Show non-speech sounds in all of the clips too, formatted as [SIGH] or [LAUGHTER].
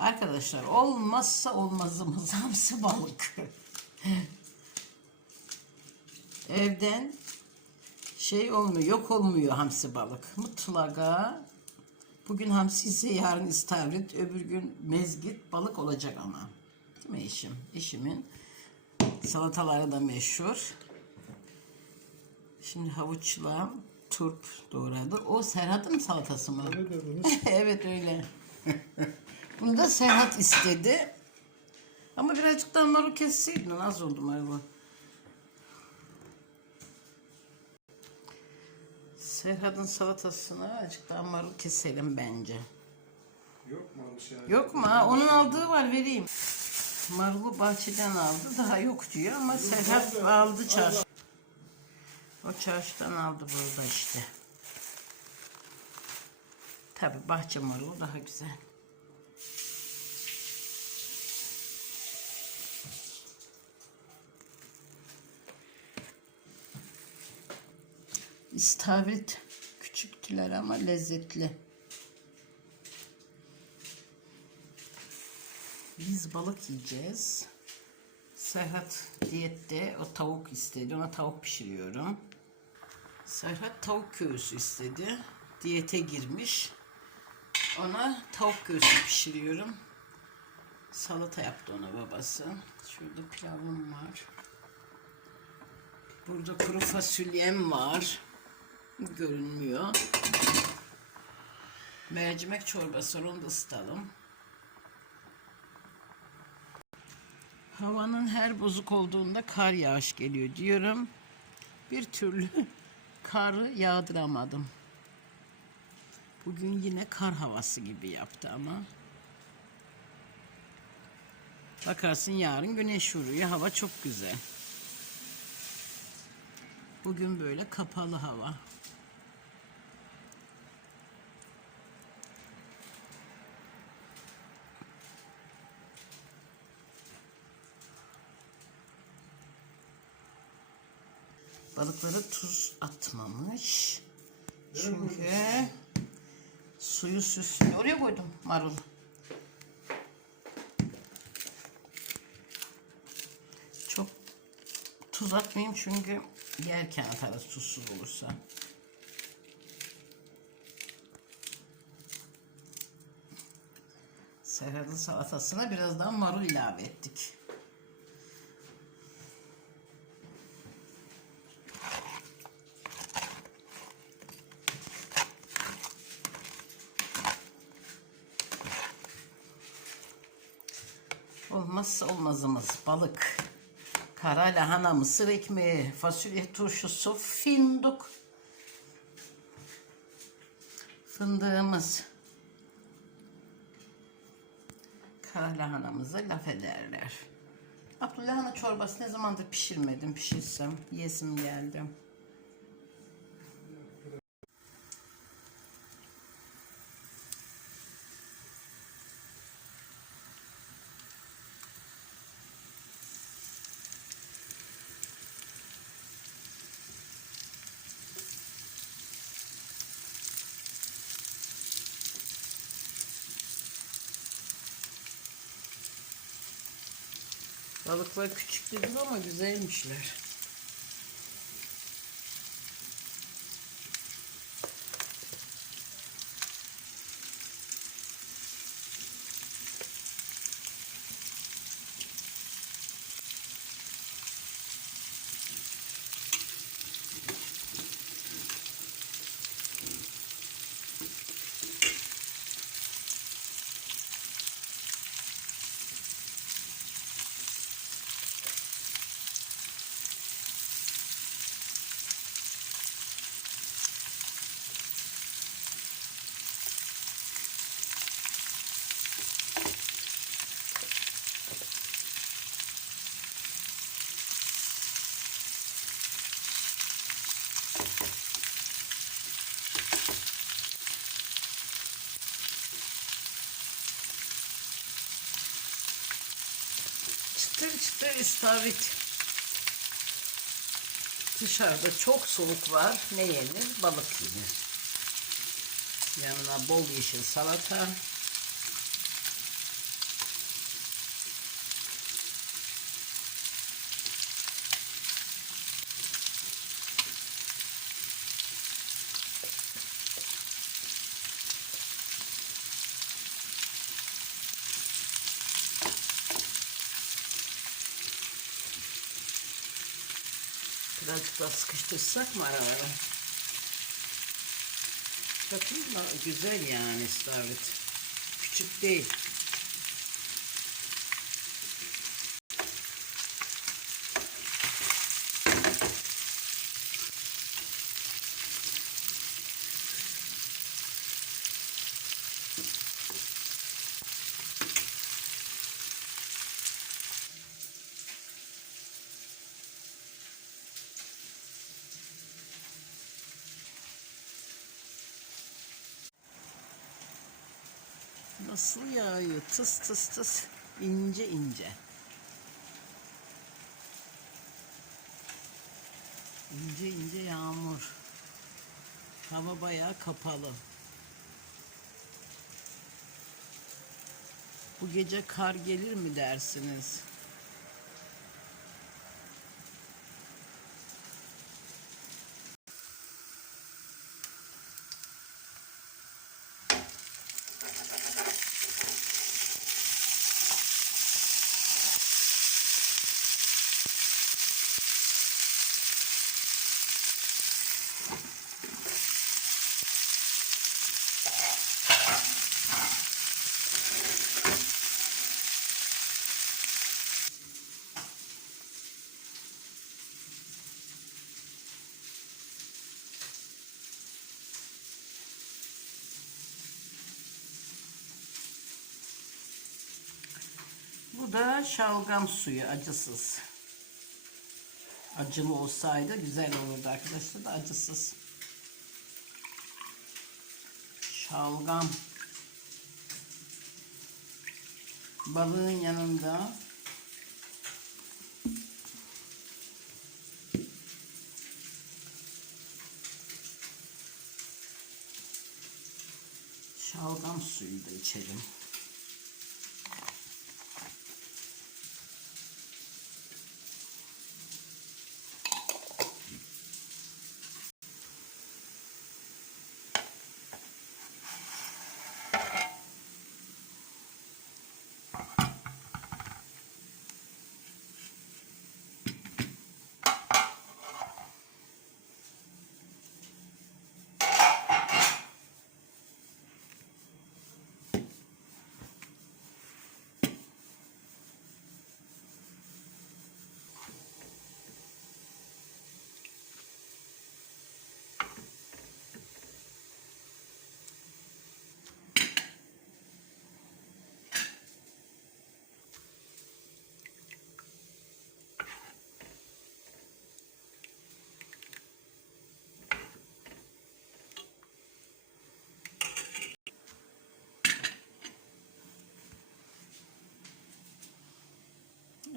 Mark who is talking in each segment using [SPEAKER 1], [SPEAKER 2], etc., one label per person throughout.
[SPEAKER 1] Arkadaşlar olmazsa olmazımız [LAUGHS] hamsi balık. Evden şey olmuyor, yok olmuyor hamsi balık. Mutlaka bugün hamsi ise yarın istavrit, öbür gün mezgit balık olacak ama. Değil mi eşim? Eşimin salataları da meşhur. Şimdi havuçla turp doğradı. O Serhat'ın salatası mı? Evet [LAUGHS] öyle. [LAUGHS] Bunu da Serhat istedi. Ama birazcık daha marul kesseydin az oldu marul. Serhat'ın salatasına azıcık daha marul keselim bence.
[SPEAKER 2] Yok mu almış yani?
[SPEAKER 1] Yok mu? ha? Onun aldığı var vereyim. Marulu bahçeden aldı. Daha yok diyor ama Serhat aldı çarşı. O çarşıdan aldı burada işte. Tabi bahçe marulu daha güzel. İstavrit küçüktüler ama lezzetli. Biz balık yiyeceğiz. Serhat diyette o tavuk istedi. Ona tavuk pişiriyorum. Serhat tavuk göğsü istedi. Diyete girmiş. Ona tavuk göğsü pişiriyorum. Salata yaptı ona babası. Şurada pilavım var. Burada kuru fasulyem var. Görünmüyor. Mercimek çorbası onu da ısıtalım. Havanın her bozuk olduğunda kar yağış geliyor diyorum. Bir türlü [LAUGHS] karı yağdıramadım. Bugün yine kar havası gibi yaptı ama. Bakarsın yarın güneş vuruyor. Hava çok güzel. Bugün böyle kapalı hava. Balıklara tuz atmamış. Çünkü suyu süslüyor. Oraya koydum marul. Çok tuz atmayayım çünkü yerken atarız tuzsuz olursa. Serhat'ın salatasına biraz daha marul ilave ettik. Olmazsa olmazımız balık. Kara lahana, mısır ekmeği, fasulye turşusu, fındık. Fındığımız. Kara lahanamıza laf ederler. Abdülhana çorbası ne zamandır pişirmedim. Pişirsem yesim geldi. Balıklar küçük dedim ama güzelmişler. Çıtır çıtır istavrit. Dışarıda çok soğuk var. Ne yenir? Balık yenir. Yanına bol yeşil salata. Birazcık daha sıkıştırsak mı aralara? Bakın güzel yani istavrit. Küçük değil. Nasıl yağıyor? Tıs tıs tıs. ince ince. İnce ince yağmur. Hava bayağı kapalı. Bu gece kar gelir mi dersiniz? Da şalgam suyu acısız. Acılı olsaydı güzel olurdu arkadaşlar da acısız. Şalgam. Balığın yanında şalgam suyu da içelim.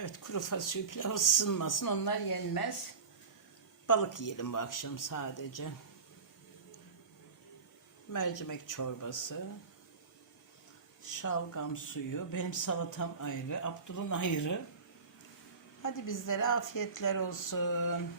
[SPEAKER 1] Evet kuru fasulye pilav ısınmasın onlar yenmez. Balık yiyelim bu akşam sadece. Mercimek çorbası. Şalgam suyu. Benim salatam ayrı. Abdul'un ayrı. Hadi bizlere afiyetler olsun.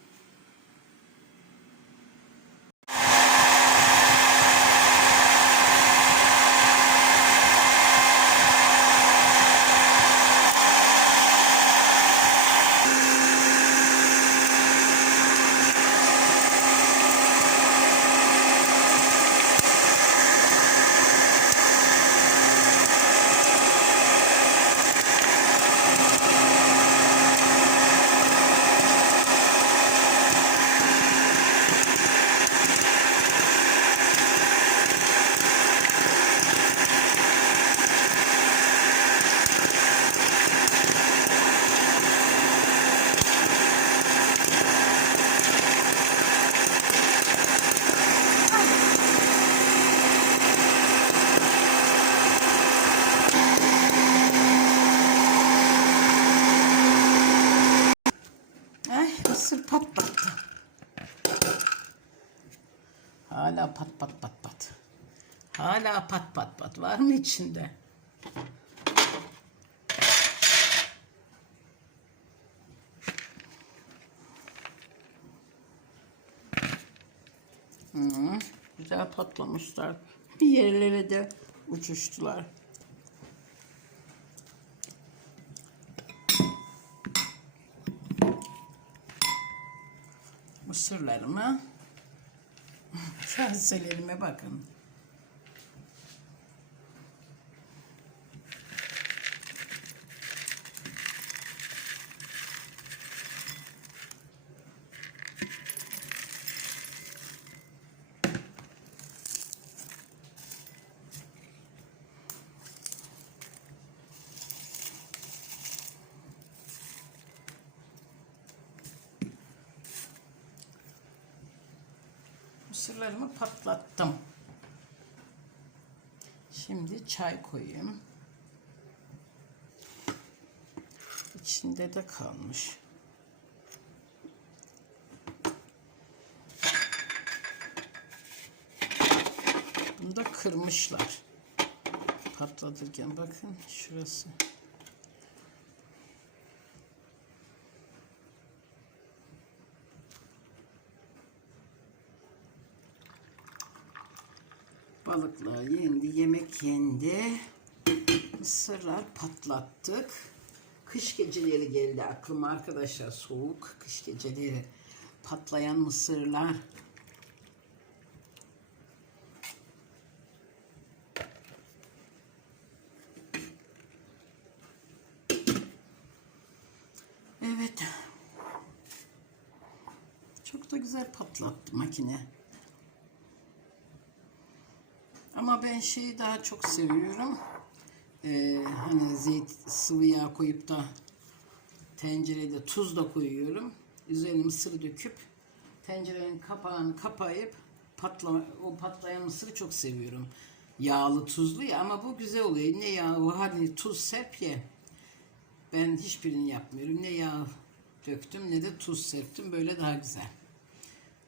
[SPEAKER 1] Ay mısır patlattı. Hala pat pat pat pat. Hala pat pat pat. Var mı içinde? Hı, güzel patlamışlar. [LAUGHS] Yerlere de uçuştular. mısırlarımı kaselerime bakın. Mısırlarımı patlattım. Şimdi çay koyayım. İçinde de kalmış. Bunu da kırmışlar. Patlatırken bakın şurası. Balıklar yendi, yemek yendi. Mısırlar patlattık. Kış geceleri geldi aklıma arkadaşlar. Soğuk kış geceleri. Patlayan mısırlar. Evet. Çok da güzel patlattı makine. Ama ben şeyi daha çok seviyorum. Ee, hani zeyt sıvı yağ koyup da tencerede tuz da koyuyorum. Üzerine mısır döküp tencerenin kapağını kapayıp patlama, o patlayan mısırı çok seviyorum. Yağlı tuzlu ya ama bu güzel oluyor. Ne yağı hani tuz serp ye. Ben hiçbirini yapmıyorum. Ne yağ döktüm ne de tuz serptim. Böyle daha güzel.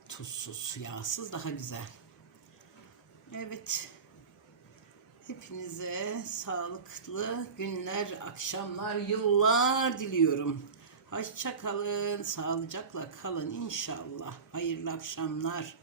[SPEAKER 1] Tuzsuz, yağsız daha güzel. Evet. Hepinize sağlıklı günler, akşamlar, yıllar diliyorum. Hoşça kalın, sağlıcakla kalın inşallah. Hayırlı akşamlar.